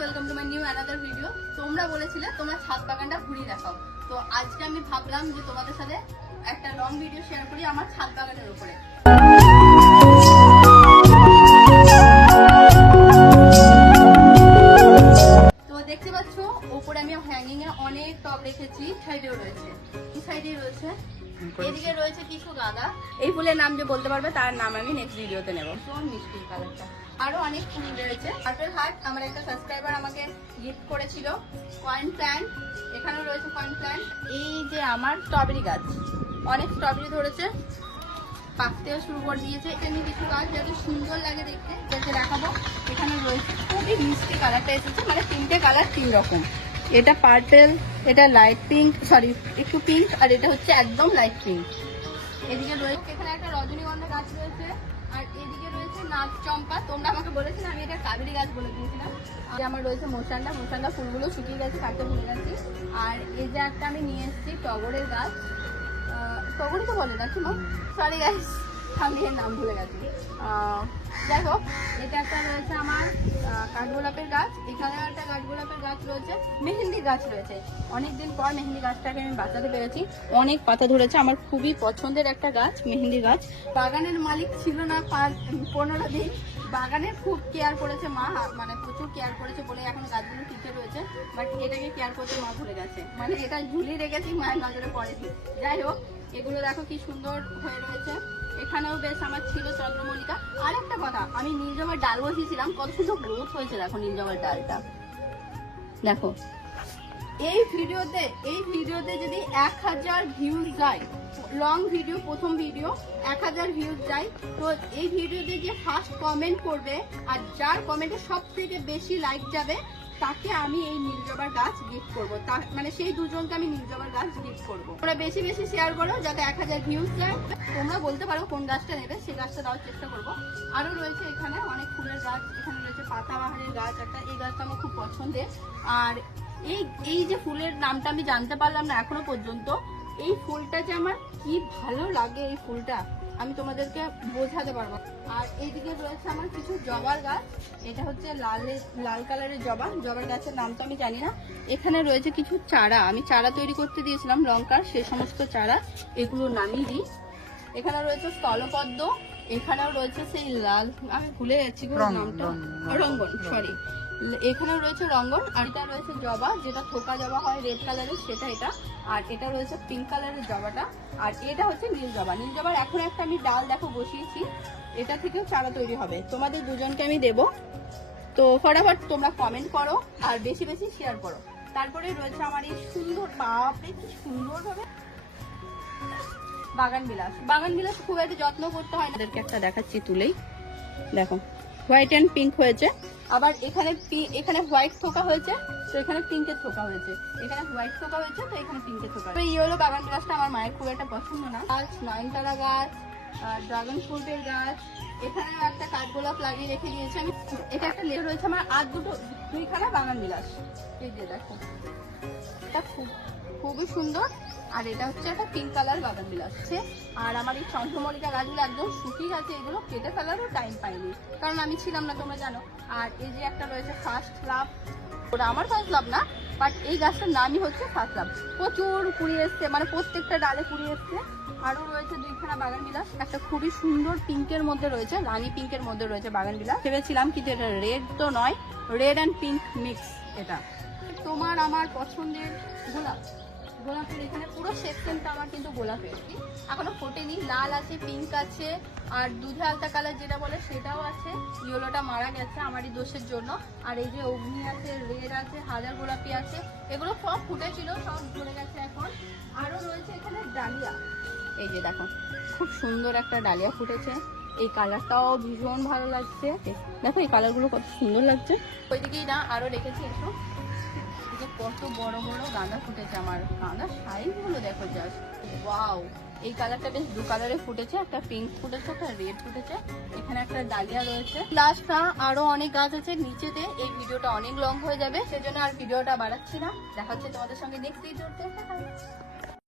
Welcome to my new another video. তোমরা বলেছিলে তোমরা ছাদ বাগানটা ঘুরিয়ে দেখাও, তো আজকে আমি ভাবলাম যে তোমাদের সাথে একটা লং ভিডিও শেয়ার করি আমার ছাদ বাগানের উপরে। তো দেখতে পাচ্ছ উপরে আমি হ্যাঙ্গিং এ অনেক টব রেখেছি, সাইডেও রয়েছে, এই সাইডে রয়েছে, এদিকে রয়েছে কিছু গাঁদা। এই ফুলের নাম যে বলতে পারবে তার নাম আমি নেক্সট ভিডিওতে নেব। ভীষণ মিষ্টি কালারটা। আরো অনেক ফুল রয়েছে। পার্পল হার্ট আমার একটা সাবস্ক্রাইবার আমাকে গিফট করেছিল। কয়েন প্ল্যান্ট, এখানেও রয়েছে কয়েন প্ল্যান্ট। এই যে আমার স্ট্রবেরি গাছ, অনেক স্ট্রবেরি ধরেছে, পাকতেও শুরু করে দিয়েছে। এখানে কিছু গাছ যত সুন্দর লাগে দেখতে, যাতে দেখাবো। এখানে রয়েছে খুবই মিষ্টি কালারটা এসেছে, মানে তিনটে কালার তিন রকম। এটা পার্পল, এটা লাইট পিঙ্ক, সরি একটু পিঙ্ক, আর এটা হচ্ছে একদম লাইট পিঙ্ক। এদিকে রয়েছে এখানে একটা রজনীগন্ধা গাছ রয়েছে, আর এদিকে রয়েছে নাগ চম্পা। তোমরা আমাকে বলেছিলে, আমি এটা কাবেরি গাছ বলে দিয়েছিলাম। আর আমার রয়েছে মোসান্ডা, মোসান্ডা ফুলগুলো শুকিয়ে গেছে, কাটতে ভুলে গেছি। আর এই যে একটা আমি নিয়ে এসেছি টগরের গাছ, টগরই তো বলে না, শুনো, সরি গাইস আমি এর নাম ভুলে গেছি। যাই হোক, এটা একটা রয়েছে আমার কাঠগোলাপের গাছ, এখানে একটা কাঠগোলাপের গাছ রয়েছে, মেহেন্দি গাছ রয়েছে। অনেকদিন পর মেহেন্দি গাছটাকে আমি বাঁচাতে পেরেছি, অনেক পাতা ধরেছে। আমার খুবই পছন্দের একটা গাছ মেহেন্দি গাছ। বাগানের মালিক ছিল না 15 দিন, বাগানের খুব কেয়ার করেছে মা, মানে প্রচুর কেয়ার করেছে বলে এখন গাছগুলো টিকে রয়েছে। বাট এটাকে কেয়ার করতে মা ভুলে গেছে, মানে এটা ঝুলিয়ে রেখেছি, মায়ের নজরে পড়েছি। যাই হোক, এগুলো দেখো কি সুন্দর হয়ে রয়েছে। এখানেও বেশ আমার ছিল চন্দ্রমল্লিকা। আর একটা কথা, আমি নীলজবার ডাল বসিয়েছিলাম, কত সুন্দর গ্রোথ হয়েছে দেখো নীলজবার ডালটা। দেখো এই ভিডিওতে যদি 1000 ভিউজ যায়, লং ভিডিও, প্রথম ভিডিও 1000 ভিউজ যায়, তো এই ভিডিওতে যে ফার্স্ট কমেন্ট করবে আর যার কমেন্টে সব থেকে বেশি লাইক যাবে, তাকে আমি এই নীলজবার গাছ গিফট করবো। মানে সেই দুজনকে আমি নীলজবার গাছ গিফট করবো। তোমরা বেশি বেশি শেয়ার করো যাতে 1000 ভিউজ যায়। তোমরা বলতে পারো কোন গাছটা নেবে, সেই গাছটা দেওয়ার চেষ্টা করবো। আরো রয়েছে এখানে অনেক ফুলের গাছ, এখানে রয়েছে পাতাবাহারের গাছ একটা, এই গাছটা আমার খুব পছন্দের। আর এই যে ফুলের নামটা আমি জানতে পারলাম না এখনো পর্যন্ত, এই ফুলটা যে আমার কি ভালো লাগে, এই ফুলটা আমি তোমাদেরকে বোঝাতে পারবো। আর এইদিকে রয়েছে আমার কিছু জবার গাছ, এটা হচ্ছে লাল কালারের জবার গাছের নাম তো আমি জানি না। এখানে রয়েছে কিছু চারা, আমি চারা তৈরি করতে দিয়েছিলাম লঙ্কার, সেই সমস্ত চারা এগুলো নামিয়ে দিই। এখানে রয়েছে স্থলপদ্ম, এখানেও রয়েছে সেই লাল, আমি ভুলে যাচ্ছি নামটা, রঙ্গন, সরি, এখানেও রয়েছে রঙ্গন। আর এটা রয়েছে জবা, যেটা থোকা জবা হয় রেড কালারের, সেটা এটা। আর এটা রয়েছে পিঙ্ক কালারের জবাটা। আর এটা হচ্ছে নীল জবা। নীল জবার এখন একটা আমি ডাল দেখো বসিয়েছি, এটা থেকেও চারা তৈরি হবে। তোমাদের দুজনকে আমি দেবো, তো ফটাফট তোমরা কমেন্ট করো আর বেশি বেশি শেয়ার করো। তারপরে রয়েছে আমার এই সুন্দর, বাপরে কি সুন্দর ভাবে বাগান বিলাস খুব একটা যত্ন করতে হয় না। এদেরকে একটা দেখাচ্ছি তুলেই, দেখো হোয়াইট অ্যান্ড পিঙ্ক হয়েছে। আবার এখানে হোয়াইট থোকা হয়েছে, তো এখানে পিঙ্কের থোকা হয়েছে, এখানে হোয়াইট থোকা হয়েছে, তো এখানে পিঙ্কের থোকা। তো এই হলো বাগান বিলাসটা। আমার মায়ের খুব একটা পছন্দ না। গাছ, নয়নতারা গাছ, ড্রাগন ফ্রুটের গাছ, এখানে একটা কাঠগোলাপ লাগিয়ে রেখে দিয়েছে আমি। এটা একটা লেয়ার রয়েছে আমার, আর দুইখানা বাগান বিলাস। এই যে দেখো, এটা খুবই সুন্দর। আর এটা হচ্ছে একটা পিঙ্ক কালার বাগান বিলাস। আর আমার এই চন্দ্রমল্লিকা গাছগুলো একদম শুকিয়ে গেছে, এগুলো কেটে ফেলারও টাইম পাইনি, কারণ আমি ছিলাম না, তোমরা জানো। আর এই যে একটা রয়েছে ফার্স্ট লাভ, ওটা আমার ফার্স্ট লাভ না, বাট এই গাছটার নামই হচ্ছে ফার্স্ট লাভ। প্রচুর কুড়ি এসছে, মানে প্রত্যেকটা ডালে কুড়ি এসছে। আরো রয়েছে দুইখানা বাগান বিলাস, একটা খুবই সুন্দর পিঙ্কের মধ্যে রয়েছে, রানী পিঙ্কের মধ্যে রয়েছে বাগান বিলাস। ভেবেছিলাম কিন্তু এটা রেড তো নয়, রেড অ্যান্ড পিঙ্ক মিক্স এটা। তোমার আমার পছন্দের গোলাপের এখানে পুরো সেকশনটা আমার কিন্তু গোলাপের, এখনো ফোটেনি। লাল আছে, পিঙ্ক আছে, আর দুধে আলতা কালার যেটা বলে সেটাও আছে। ইয়েলোটা মারা গেছে আমারই দোষের জন্য। আর এই যে অগ্নি আছে, রেড আছে, হাজার গোলাপি আছে, এগুলো সব ফুটেছিল, সব ঝরে গেছে এখন। আরো রয়েছে এখানে ডালিয়া, এই যে দেখো খুব সুন্দর একটা ডালিয়া ফুটেছে, এই কালারটাও ভীষণ ভালো লাগছে। দেখো এই কালারগুলো কত সুন্দর লাগছে। ওইদিকেই না আরো রেখেছি, এসো কত বড় বড় গাঁদা ফুটেছে আমার। গাঁদার সাইজ গুলো দেখো জাস্ট, ওয়াও। এই কালারটা বেশ দু কালারে ফুটেছে, একটা পিঙ্ক ফুটেছে, একটা রেড ফুটেছে। এখানে একটা ডালিয়া রয়েছে। লাস্টটা আরো অনেক গাছ আছে নিচেতে। এই ভিডিওটা অনেক লং হয়ে যাবে, সেজন্য আর ভিডিওটা বাড়াচ্ছি না। দেখা হচ্ছে তোমাদের সঙ্গে নেক্সট ভিডিওতে।